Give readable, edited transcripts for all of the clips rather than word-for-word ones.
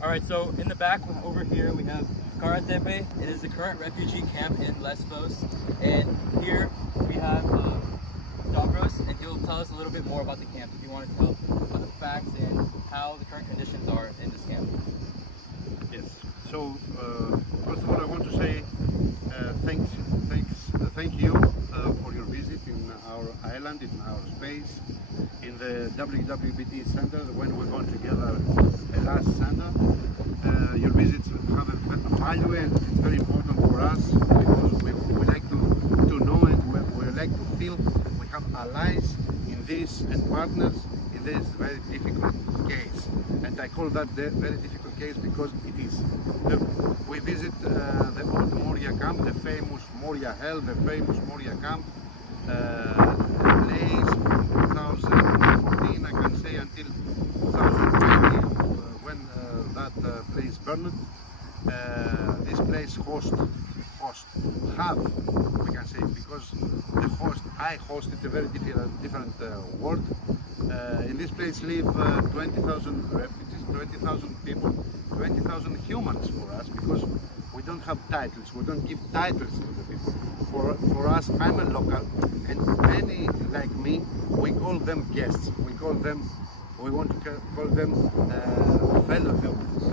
Alright, so in the back over here we have Karatepe. It is the current refugee camp in Lesbos. And here we have Stavros, and he'll tell us a little bit more about the camp if you want to tell about the facts and how the current conditions are in this camp. Yes. So first of all, I want to say thank you for your visit in our island, in our space, in the WWBT Center when we're going together last Center. Your visits have a value, and it's very important for us because we like to know and we like to feel we have allies in this and partners in this very difficult case. And I call that the very difficult case because it is. We visit the old Moria camp, the famous Moria Hell, the famous Moria camp, a place from 2014, I can say, until 2020, when that place burned. This place we can say, because the I hosted a very different world. In this place live 20,000 refugees, 20,000 people, 20,000 humans for us, because we don't have titles, we don't give titles to the people. For us, I'm a local, and many like me, we call them guests, we want to call them fellow humans.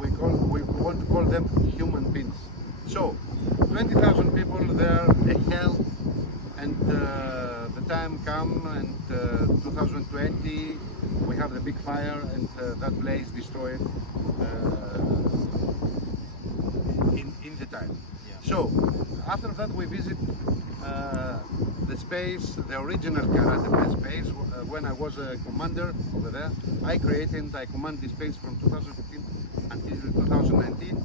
We want to call them human beings. So, 20,000 people there, a hell, and the time come, and 2020 we have the big fire, and that place destroyed in the time. Yeah. So, after that we visit the space, the original Karatepe space, when I was a commander over there. I created and I command this space from 2015 until 2019.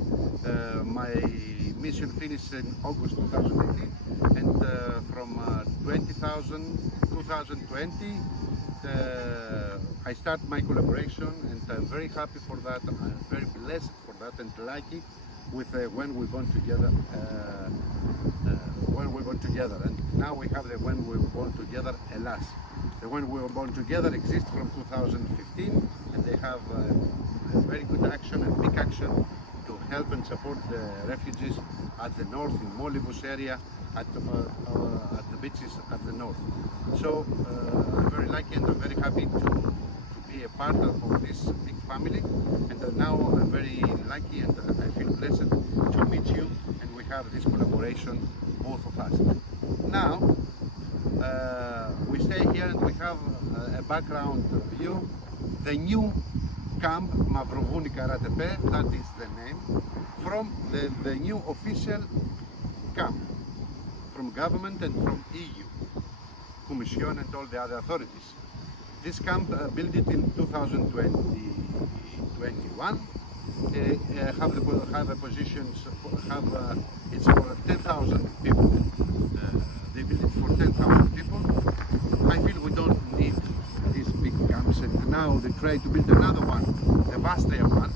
My mission finished in August 2018, and from 2020 I start my collaboration, and I'm very happy for that. I'm very blessed for that and lucky with when we're born together. And now we have the When We Were Born Together, Hellas. The When We Were Born Together exists from 2015, and they have a very good action and big action to help and support the refugees at the north, in Molivus area, at the beaches at the north. So I'm very lucky and I'm very happy to be a part of this big family, and now I'm very lucky and I feel blessed to meet you, and we have this collaboration, both of us. Now we stay here and we have a background view. The new camp, Mavrovouni Karatepe, that is the name, from the new official camp, from government and from EU, Commission and all the other authorities. This camp built it in 2021, have a positions, it's for 10,000 people. They built it for 10,000 people. I feel we don't need these big camps, and now they try to build another one, the Vastria one.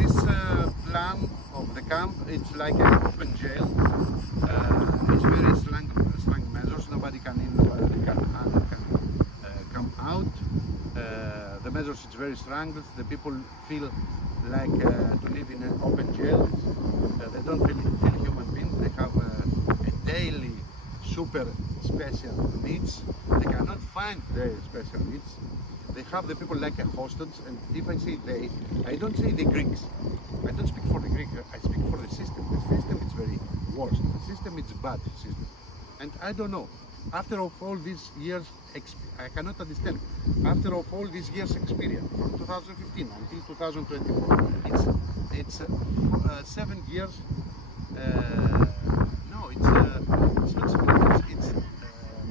This plan of the camp, it's like an open jail. It's very slang measures. Nobody can in, nobody can come out. The measures is very strong. The people feel like to live in an open jail. They don't feel human beings. They have a daily super special needs. They cannot find their special needs. They have the people like a hostage, and if I say they, I don't say the Greeks. I don't speak for the Greek, I speak for the system. The system is very worse. The system is bad system. And I don't know. After all these years, I cannot understand. After all these years experience, from 2015 until 2024, it's 7 years. No, it's not 7 years. It's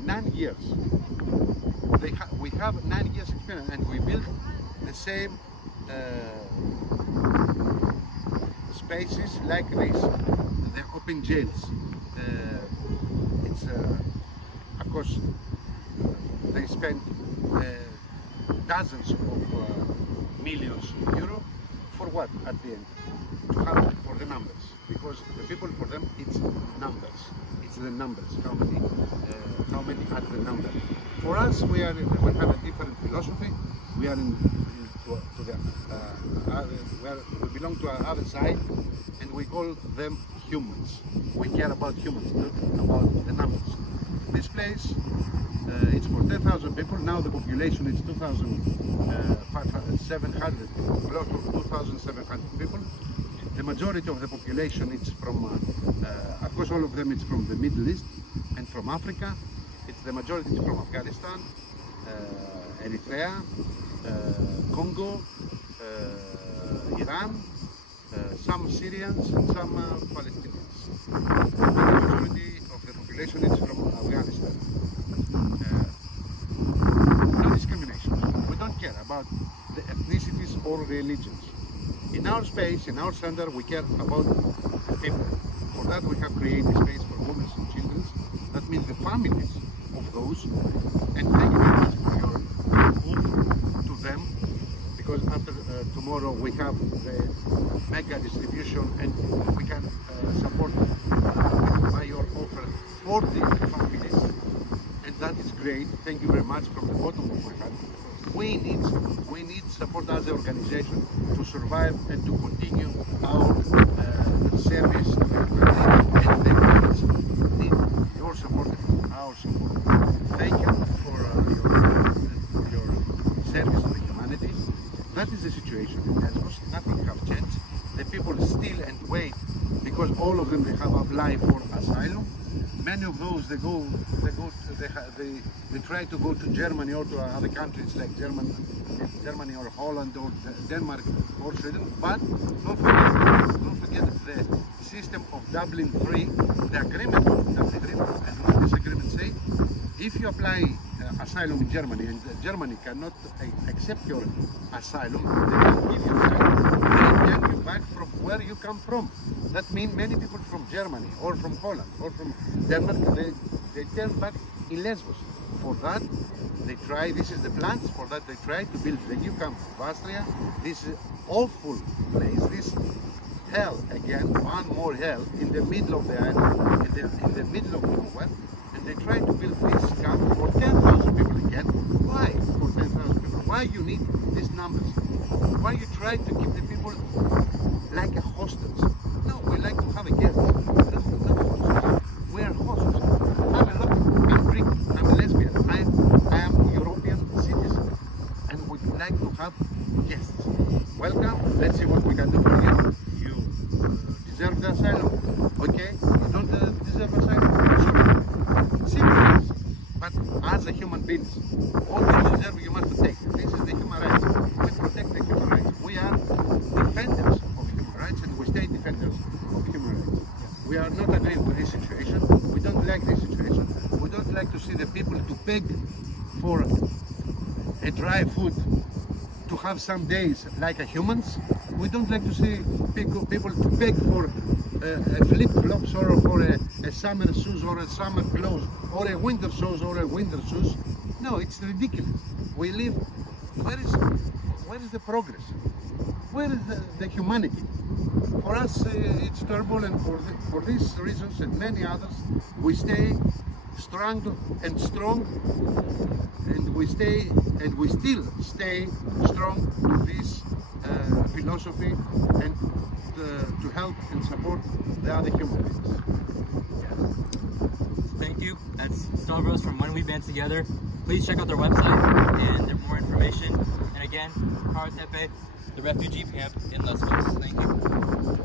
9 years. We have 9 years experience, and we build the same spaces like this, the open jails. It's of course they spent dozens of millions of euro for what at the end? To have for the numbers, because the people, for them it's numbers. It's the numbers. How many at the number. For us, we have a different philosophy. We are to to the where we belong to our other side, and we call them humans. We care about humans, not about the numbers. This place, it's for 10,000 people. Now the population is 2,700, close to 2,700 people. The majority of the population is from, of course, all of them is from the Middle East and from Africa. The majority is from Afghanistan, Eritrea, Congo, Iran, some Syrians, and some Palestinians. The majority of the population is from Afghanistan. No discrimination. We don't care about the ethnicities or religions. In our space, in our center, we care about the people. For that, we have created space for women and children. That means the families of those. And thank you very much for your offer to them, because after tomorrow we have the mega distribution, and we can support by your offer 40 families, and that is great. Thank you very much from the bottom of my heart. We need support as an organization to survive and to continue our service to the country, and the parents need your support and our support. Thank you for your service to the humanity. That is the situation in Lesbos. Nothing has changed. The people still and wait, because all of them, they have applied for asylum. Many of those, they try to go to Germany or to other countries like Germany or Holland or Denmark or Sweden. But don't forget the system of Dublin III, the agreement of Dublin III, and what this agreement says. If you apply asylum in Germany and Germany cannot accept your asylum, they can give you asylum. They take you back from where you come from. That means many people from Germany or from Holland or from Denmark, they turn back in Lesbos. For that, they try, this is the plans, for that they try to build the new camp of Astria, this awful place, this hell again, one more hell in the middle of the island, in the middle of nowhere. And they try to build this camp for 10,000 people again. Why for 10,000 people? Why you need these numbers? Why you try to keep the people like a hostels? No, we like to have a guest. We are hostels. I'm a local. I'm Greek. I'm a lesbian. I am a European citizen. And we like to have guests. Welcome. Let's see what we can do for you. You deserve the asylum. Okay? You don't deserve asylum? Simple. But as a human beings, all you deserve you must take. This is the human rights. We protect the human rights. We are defenders of human rights, and we stay defenders of human rights. We are not agreeing with this situation. We don't like this situation. We don't like to see the people to beg for a dry food, to have some days like a humans. We don't like to see people to beg for flip-flops or for a summer shoes or a summer clothes or a winter shoes or a winter shoes. No, it's ridiculous. We live, where is the progress? Where is the humanity? For us, it's terrible, and for these reasons and many others, we stay strong and strong, and we still stay strong to this philosophy, and to help and support the other human beings. Thank you. That's Stavros from When We Band Together. Please check out their website and their more information. And again, Kara Tepe, the refugee camp in Lesbos. Thank you.